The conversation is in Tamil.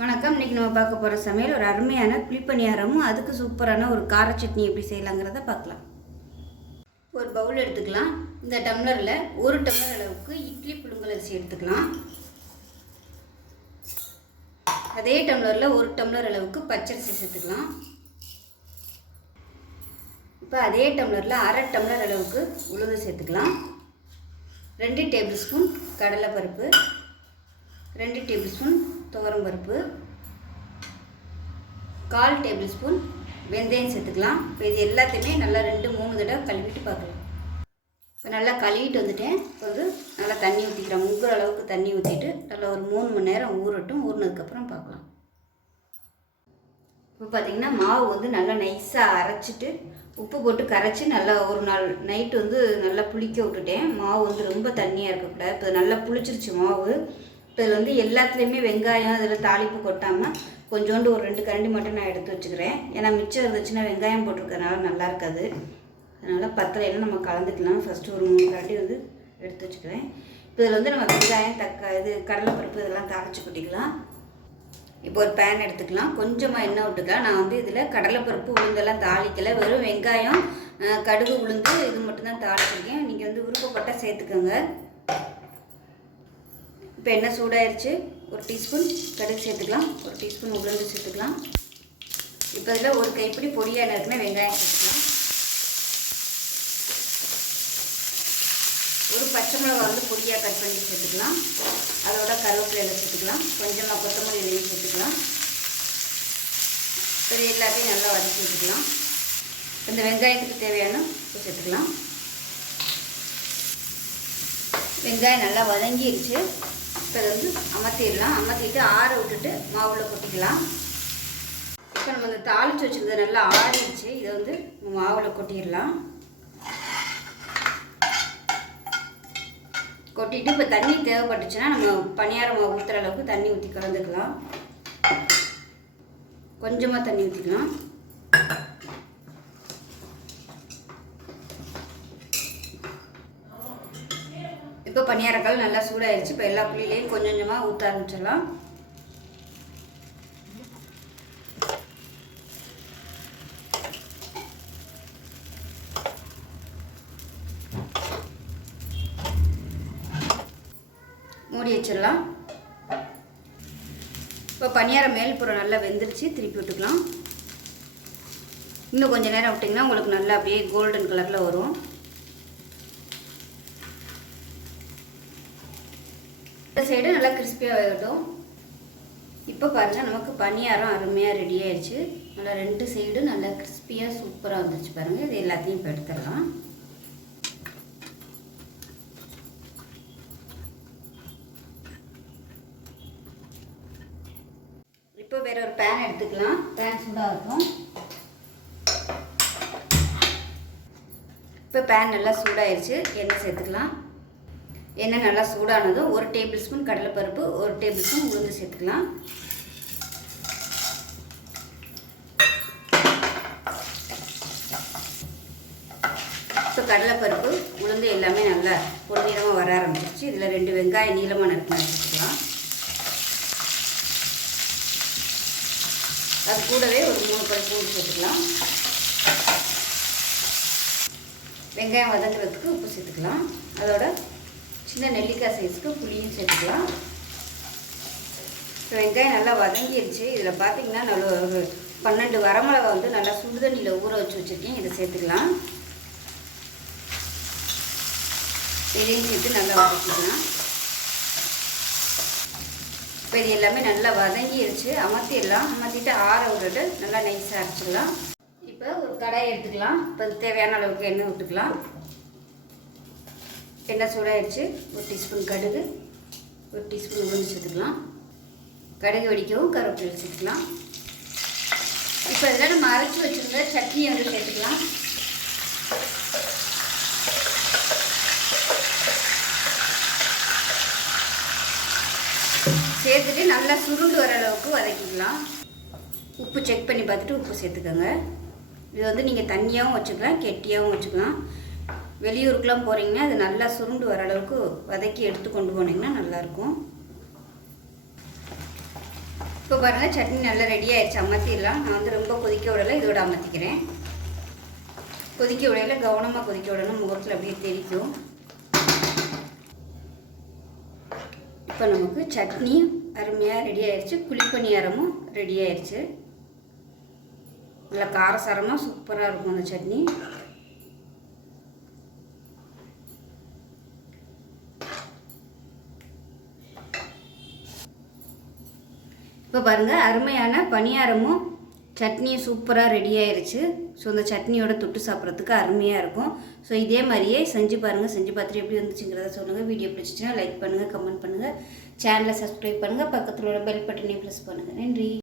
வணக்கம். இன்றைக்கி நம்ம பார்க்க போகிற சமையல் ஒரு அருமையான குழிப்பணியாரமும் அதுக்கு சூப்பரான ஒரு கார சட்னி எப்படி செய்யலாங்கிறத பார்க்கலாம். ஒரு பவுல் எடுத்துக்கலாம். இந்த டம்ளரில் 1 டம்ளர் அளவுக்கு இட்லி புழுங்கல் அரிசி எடுத்துக்கலாம். அதே டம்ளரில் 1 டம்ளர் அளவுக்கு பச்சரிசி சேர்த்துக்கலாம். இப்போ அதே டம்ளரில் 1/2 டம்ளர் அளவுக்கு உளுந்து சேர்த்துக்கலாம். 2 டேபிள் ஸ்பூன் கடலைப்பருப்பு, 2 டேபிள் ஸ்பூன் துவரம்பருப்பு, 1/4 டேபிள் ஸ்பூன் வெந்தயம் சேர்த்துக்கலாம். இப்போ இது எல்லாத்தையுமே நல்லா 2-3 தடவை கழுவிட்டு பார்க்கலாம். இப்போ நல்லா கழுவிட்டு வந்துட்டேன். இப்போ நல்லா தண்ணி ஊற்றிக்கிறேன். முங்குற அளவுக்கு தண்ணி ஊற்றிட்டு நல்லா ஒரு 3 மணி நேரம் ஊறட்டும். ஊறினதுக்கப்புறம் பார்க்கலாம். இப்போ பார்த்திங்கன்னா மாவு நல்லா நைஸாக அரைச்சிட்டு உப்பு போட்டு கரைச்சி நல்லா ஒரு நாள் நைட்டு நல்லா புளிக்க விட்டுட்டேன். மாவு ரொம்ப தண்ணியாக இருக்கக்கூடாது. இப்போ நல்லா புளிச்சிருச்சு மாவு. இப்போ இதில் எல்லாத்துலேயுமே வெங்காயம் அதில் தாளிப்பு கொட்டாமல் கொஞ்சோண்டு ஒரு 2 கரண்டி மட்டும் நான் எடுத்து வச்சுக்கிறேன். ஏன்னா மிச்சம் இருந்துச்சுன்னா வெங்காயம் போட்டிருக்கறனால நல்லா இருக்காது. அதனால் பத்தலையில் நம்ம கலந்துக்கலாம். ஃபஸ்ட்டு ஒரு 3 கரண்டி எடுத்து வச்சுக்கிறேன். இப்போ இதில் நம்ம வெங்காயம் கடலைப்பருப்பு இதெல்லாம் தாளித்து கொட்டிக்கலாம். இப்போ ஒரு பேன் எடுத்துக்கலாம். கொஞ்சமாக எண்ணெய் விட்டுக்கலாம். நான் இதில் கடலைப்பருப்பு உளுந்தெல்லாம் தாளிக்கலை. வெறும் வெங்காயம் கடுகு உளுந்து இது மட்டும்தான் தாளிச்சிருக்கேன். நீங்கள் விருப்பப்பட்டால் சேர்த்துக்கோங்க. இப்போ எண்ணெய் சூடாயிருச்சு. 1 டீஸ்பூன் கடுகு சேர்த்துக்கலாம். 1 டீஸ்பூன் உளுந்து சேர்த்துக்கலாம். இப்போ இதில் ஒரு கைப்பிடி பொடியாக நறுக்கின வெங்காயம் சேர்த்துக்கலாம். ஒரு பச்சை மிளகா பொடியாக கட் பண்ணி சேர்த்துக்கலாம். அதோட கருவேப்பிலையில் சேர்த்துக்கலாம். கொஞ்சமாக கொத்தமல்லி இலையும் சேர்த்துக்கலாம். இப்போ எல்லாத்தையும் நல்லா வதக்கி வச்சுக்கலாம். இந்த வெங்காயத்துக்கு தேவையான உப்பு சேர்த்துக்கலாம். வெங்காயம் நல்லா வதங்கிடுச்சு. இப்போ அமர்த்திடலாம். அமர்த்திட்டு ஆற விட்டுட்டு மாவில் கொட்டிக்கலாம். இப்போ நம்ம தாளித்து வச்சுருக்கிறது நல்லா ஆறிடுச்சு. இதை மாவில் கொட்டிடலாம். கொட்டிட்டு இப்போ தண்ணி தேவைப்பட்டுச்சுன்னா நம்ம பனியாரம் மாவு ஊற்றுற அளவுக்கு தண்ணி ஊற்றி கலந்துக்கலாம். கொஞ்சமாக தண்ணி ஊற்றிக்கலாம். இப்போ பனியாரக்கால் நல்லா சூடாகிடுச்சு. இப்போ எல்லா புளியிலையும் கொஞ்சம் கொஞ்சமாக ஊற்ற ஆரம்பிச்சிடலாம். மூடி வச்சிடலாம். இப்போ பனியாரம் மேல்புறம் நல்லா வெந்துருச்சு. திருப்பி விட்டுக்கலாம். இன்னும் கொஞ்சம் நேரம் விட்டிங்கன்னா உங்களுக்கு நல்லா அப்படியே கோல்டன் கலரில் வரும். இந்த சைடு நல்லா கிறிஸ்பியாக ஆகட்டும். இப்போ பாருங்கள், நமக்கு பனியாரம் அருமையாக ரெடி ஆயிடுச்சு. நல்லா 2 சைடு நல்லா கிறிஸ்பியாக சூப்பராக வந்துருச்சு பாருங்கள். இது எல்லாத்தையும் இப்போ எடுத்துடலாம். இப்போ வேற ஒரு பேன் எடுத்துக்கலாம். பேன் சூடாக இருக்கும். இப்போ பேன் நல்லா சூடாயிருச்சு. எண்ணெய் சேர்த்துக்கலாம். எண்ணெய் நல்லா சூடானதும் 1 டேபிள் ஸ்பூன் கடலைப்பருப்பு, 1 டேபிள் ஸ்பூன் உளுந்து சேர்த்துக்கலாம். இப்போ கடலைப்பருப்பு உளுந்து எல்லாமே நல்லா பொன்னிறமாக வர ஆரம்பிச்சிருச்சு. இதில் 2 வெங்காயம் நீளமாக நறுக்கி சேர்த்துக்கலாம். அது கூடவே ஒரு 3 பல் பூண்டு சேர்த்துக்கலாம். வெங்காயம் வதங்குறதுக்கு உப்பு சேர்த்துக்கலாம். அதோட சின்ன நெல்லிக்காய் சைஸுக்கு புளியும் சேர்த்துக்கலாம். இப்போ வெங்காயம் நல்லா வதங்கிடுச்சு. இதில் பார்த்திங்கன்னா நல்ல ஒரு 12 வரமிளகா நல்லா சுடுதண்ணியில் ஊற வச்சு வச்சுருக்கேன். இதை சேர்த்துக்கலாம். இதையும் சேர்த்து நல்லா வதக்கிக்கலாம். இப்போ இது எல்லாமே நல்லா வதங்கிடுச்சு. அமர்த்திடலாம். அமர்த்திட்டு ஆற விட்டுட்டு நல்லா நைஸாக அரைச்சிடலாம். இப்போ ஒரு கடாயை எடுத்துக்கலாம். இப்போ தேவையான அளவுக்கு எண்ணெய் விட்டுக்கலாம். எண்ணெய் சூடாகிடுச்சு. 1 டீஸ்பூன் கடுகு, 1 டீஸ்பூன் உளுந்து சேர்த்துக்கலாம். கடுகு வெடிக்கவும் கருவேப்பிலை சேர்த்துக்கலாம். இப்போ இதில் நம்ம அரைச்சி வச்சுருந்த சட்னியை சேர்த்துக்கலாம். சேர்த்துட்டு நல்லா சுருண்டு வர அளவுக்கு வதக்கிக்கலாம். உப்பு செக் பண்ணி பார்த்துட்டு உப்பு சேர்த்துக்கோங்க. இது நீங்கள் தண்ணியாகவும் வச்சுக்கலாம், கெட்டியாகவும் வச்சுக்கலாம். வெளியூருக்குலாம் போகிறீங்கன்னா அது நல்லா சுருண்டு வர அளவுக்கு வதக்கி எடுத்து கொண்டு போனீங்கன்னா நல்லாயிருக்கும். இப்போ பாருங்கள் சட்னி நல்லா ரெடி ஆயிடுச்சு. அமர்த்திடலாம். நான் வந்து ரொம்ப கொதிக்க விடலை, இதோட அமர்த்திக்கிறேன். கொதிக்க விடையில கவனமாக கொதிக்க விடணும், முகத்தில் அப்படியே தெரிக்கும். இப்போ நமக்கு சட்னி அருமையாக ரெடி ஆயிடுச்சு. குழிப்பணியாரமும் ரெடி ஆயிடுச்சு. நல்லா காரசாரமாக சூப்பராக இருக்கும் அந்த சட்னி. இப்போ பாருங்கள் அருமையான பணியாரமும் சட்னியும் சூப்பராக ரெடி ஆயிடுச்சு. ஸோ இந்த சட்னியோட தொட்டு சாப்பிட்றதுக்கு அருமையாக இருக்கும். ஸோ இதே மாதிரியே செஞ்சு பாருங்கள். செஞ்சு பார்த்துட்டு எப்படி வந்துச்சுங்கிறத சொல்லுங்கள். வீடியோ பிடிச்சிச்சுன்னா லைக் பண்ணுங்கள், கமெண்ட் பண்ணுங்கள், சேனலை சப்ஸ்கிரைப் பண்ணுங்கள், பக்கத்தில் உள்ள பெல் பட்டனையும் ப்ரெஸ் பண்ணுங்கள். நன்றி.